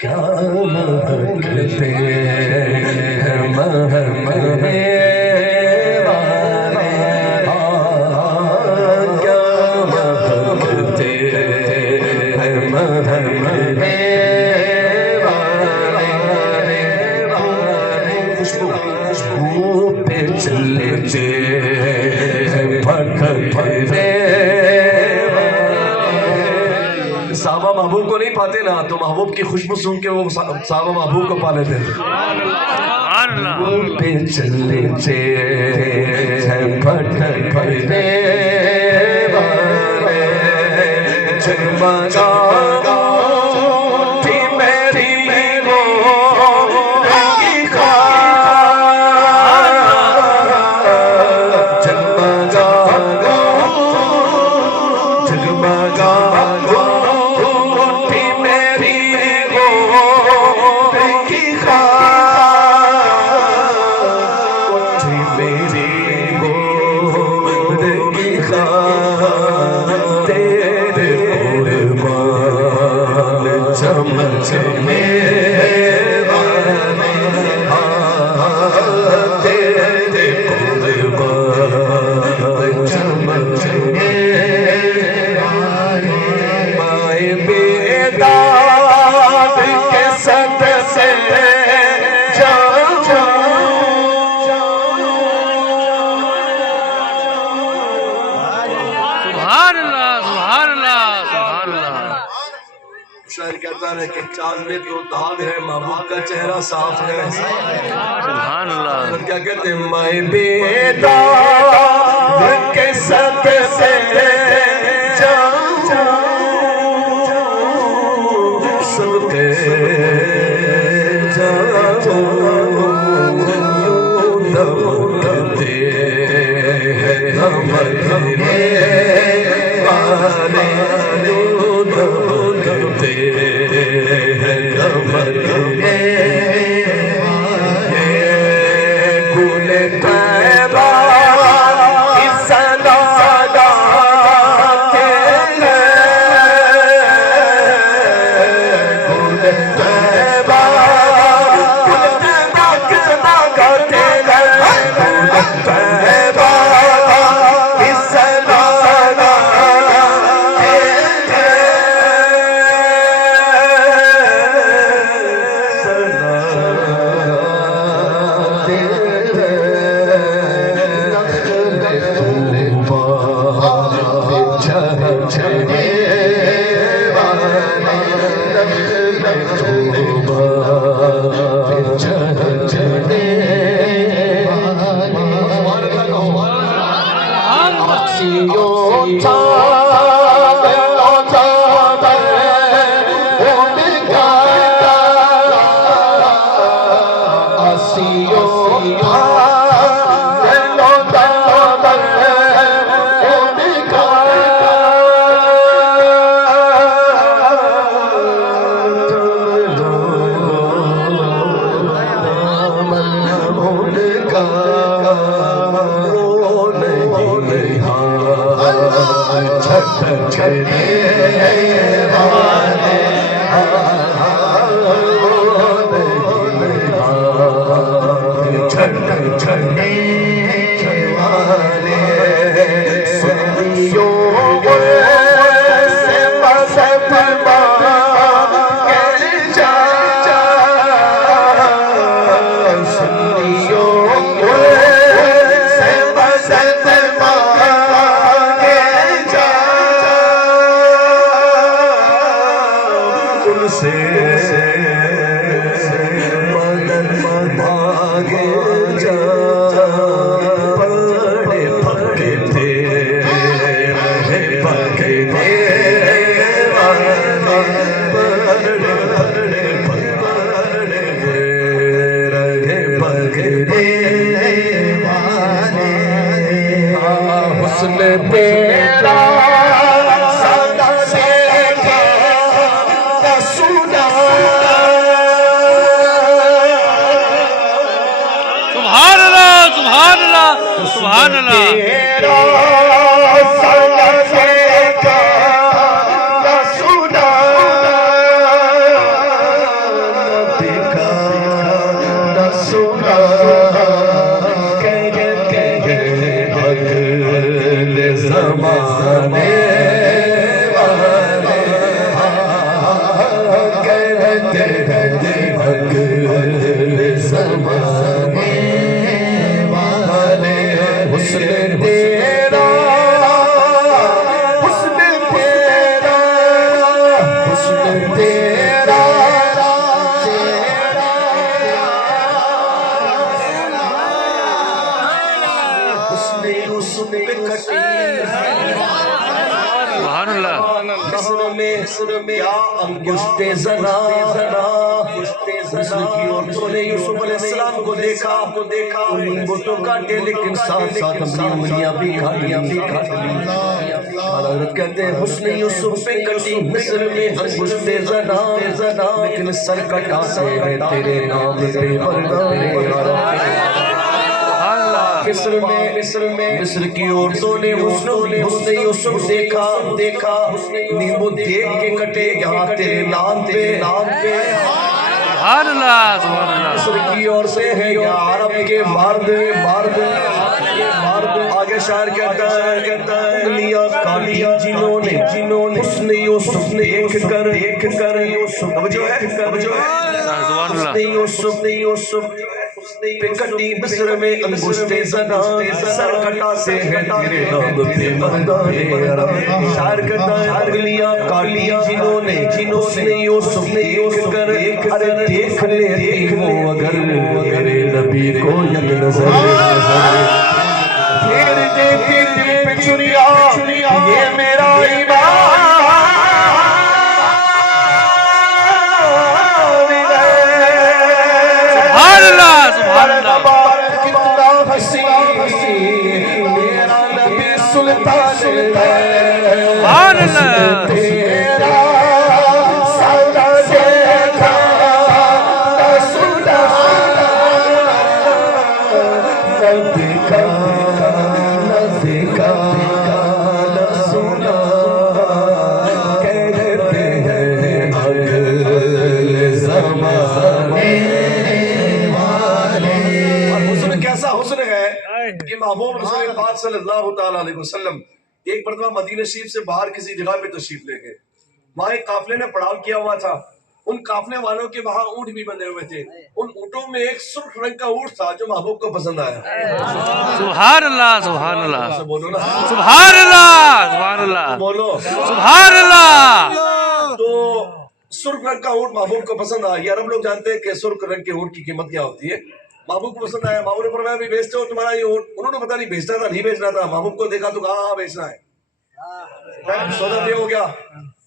کیا مہکتے ہیں مہکنے والے، کیا مہکتے ہیں مہکنے والے، خوشبو پہ چلتے ہیں پھٹکتے۔ صحابہ محبوب کو نہیں پاتے نا تو محبوب کی خوشبو سن کے وہ صحابہ محبوب کو پا لیتے تھے۔ پہ چلتے ہیں پھٹکتے والے، جگمگا کہ چاند میں تو داغ ہے، محبوب کا چہرہ صاف ہے۔ سبحان اللہ۔ کیا کہتے ہیں؟ میں بیدار کے سب سے جاؤں، سب کے جاؤں، یوں دمکتے ہیں دمکنے والے، یوں دمکتے سبحان اللہ۔ کہتے ہیں اگلے زمانے والے حسن تیرا حسن تیرا حسن تیرا حسن پہ کٹی سبحان اللہ مصر میں کیا انگشت زنا مصر کی عورتوں نے یوسف علیہ السلام کو دیکھا ان بتوں کاٹے لیکن ساتھ ساتھ اپنی انگلیاں بھی کاٹ لی حضرت کہتے ہیں حسن یوسف پہ کٹی مصر میں انگشت زنا لیکن سر کٹاتے ہیں تیرے نام پہ مردانے مصر میں مصر کی عورتوں نے حسن یوسف دیکھا نیمبو دیکھ کے کٹے یہاں تیرے نام پہ سبحان اللہ سبحان اللہ مصر کی عورتیں ہیں یا عرب کے مرد آگے شاعر کہتا ہے انگلیاں کاٹی جنہوں نے حسن یوسف دیکھ کر یوسف توجہ ہے سبحان اللہ یوسف پہ کٹی مصر میں انگشت زنا سر کٹاتے ہیں تیرے نام پہ مردانے عرب شاعر کہتا ہے انگلیاں کاٹی جنہوں نے یوسف دیکھ کر ارے دیکھ لیتی وہ اگر میرے نبی کو یک نظر پھر دیکھتی دل پہ چڑیا یہ میرا ایمان سبحان اللہ سبحان اللہ کتنا حسین میرا نبی سلطان سبحان اللہ تیرا سودا دیکھا سودا نہ دیکھا نہ سنا کہتے ہیں اگلے زمانے کیسا حسن ہے کہ محبوب رسول پاک صلی اللہ تعالیٰ علیہ وسلم ایک مرتبہ مدینہ شریف سے باہر کسی جگہ پہ تشریف لے گئے وہاں ایک قافلے نے پڑاؤ کیا ہوا تھا ان قافلے والوں کے وہاں اونٹ بھی بندھے ہوئے تھے ان اونٹوں میں ایک سرخ رنگ کا اونٹ تھا جو محبوب کو پسند آیا سبحان اللہ سبحان اللہ بولو نا سبحان اللہ سبحان اللہ بولو سبحان اللہ تو سرخ رنگ کا اونٹ محبوب کو پسند آیا یہ عرب لوگ جانتے ہیں کہ سرخ رنگ کے اونٹ کی قیمت کیا ہوتی ہے محبوب کو پسند آیا محبوب نے فرمایا بھی بیچتے ہو تمہارا یہ اونٹ انہوں نے پتہ نہیں بیچنا تھا نہیں بیچنا تھا محبوب کو دیکھا تو کہا ہاں بیچنا ہے سودا دے ہو گیا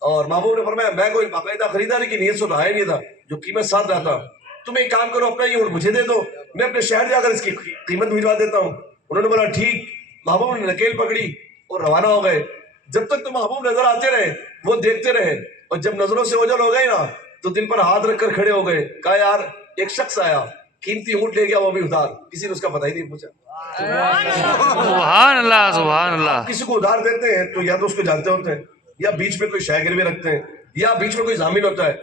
اور محبوب نے فرمایا میں کوئی باقاعدہ خریداری کی نیت سے تو آیا نہیں تھا جو قیمت ساتھ رہتا تم ایک کام کرو اپنا یہ اونٹ مجھے دے دو میں اپنے شہر جا کر اس کی قیمت بھجوا دیتا ہوں انہوں نے بولا ٹھیک محبوب نے نکیل پکڑی اور روانہ ہو گئے جب تک تو محبوب نظر آتے رہے وہ دیکھتے رہے اور جب نظروں سے اوجھل ہو گئے نا تو دل پر ہاتھ رکھ کر کھڑے ہو گئے کہا یار ایک شخص آیا قیمتی اونٹ لے گیا وہ بھی ادھار کسی نے اس کا پتہ ہی نہیں پوچھا سبحان اللہ سبحان اللہ کسی کو ادھار دیتے ہیں تو یا تو اس کو جانتے ہوتے ہیں یا بیچ میں کوئی شے گروی رکھتے ہیں یا بیچ میں کوئی ضامن ہوتا ہے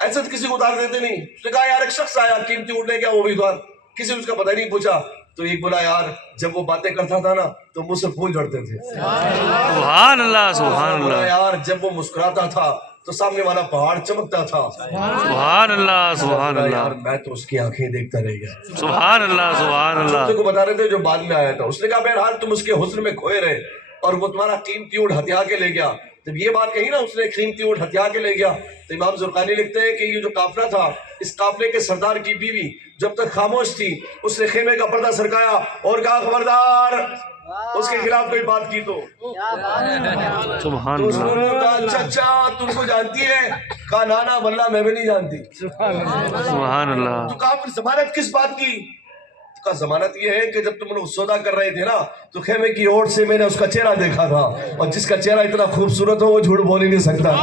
ایسے تو کسی کو ادھار دیتے نہیں اس نے کہا یار ایک شخص آیا قیمتی اونٹ لے گیا وہ بھی ادھار کسی نے اس کا پتہ ہی نہیں پوچھا تو ایک بولا یار جب وہ باتیں کرتا تھا نا تو منہ سے پھول جھڑتے تھے سبحان اللہ سبحان بولا اللہ یار جب وہ مسکراتا تھا تو سامنے والا پہاڑ چمکتا تھا سبحان اللہ سبحان یار اللہ میں تو اس کی آنکھیں دیکھتا رہ گیا سبحان اللہ سبحان اللہ کو بتا رہے تھے جو بعد میں آیا تھا اس نے کہا بہرحال تم اس کے حسن میں کھوئے رہے اور وہ تمہارا قیمتی اونٹ ہتھیا کے لے گیا جب یہ بات کہی نا اس نے قیمتی اونٹ ہتھیا کے لے گیا تو امام زرقانی لکھتے ہیں کہ یہ جو قافلہ تھا اس قافلے کے سردار کی بیوی جب تک خاموش تھی اس نے خیمے کا پردہ سرکایا اور کہا خبردار اس کے خلاف کوئی بات کی تو سبحان تو اس اللہ نے کہا چچا تم کو جانتی ہے کہا نانا واللہ میں بھی نہیں جانتی سبحان اللہ تو کہا پھر ضمانت کس بات کی کا ضمانت یہ ہے کہ جب تم لوگ سودا کر رہے تھے نا تو خیمے کی اوٹ سے میں نے اس کا چہرہ دیکھا تھا اور جس کا چہرہ اتنا خوبصورت ہو وہ جھوٹ بول ہی نہیں سکتا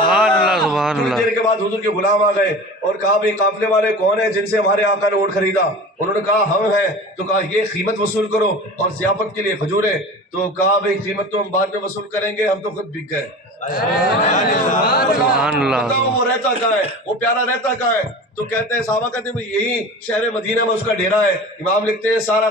سبحان اللہ سبحان تھوڑی اللہ دیر کے بعد حضور کے غلام آ گئے اور کہا بھئی قافلے والے کون ہیں جن سے ہمارے آقا نے اونٹ خریدا انہوں نے کہا ہم ہیں تو کہا یہ قیمت وصول کرو اور ضیافت کے لیے کھجوریں تو کہا بھئی قیمت تو ہم بعد میں وصول کریں گے ہم تو خود بک گئے سبحان اللہ بتاؤ وہ رہتا کہاں ہے وہ پیارا رہتا کہاں ہے تو کہتے ہیں صحابہ کہتے ہیں یہی شہر مدینہ میں اس کا ڈیرا ہے امام لکھتے ہیں سارا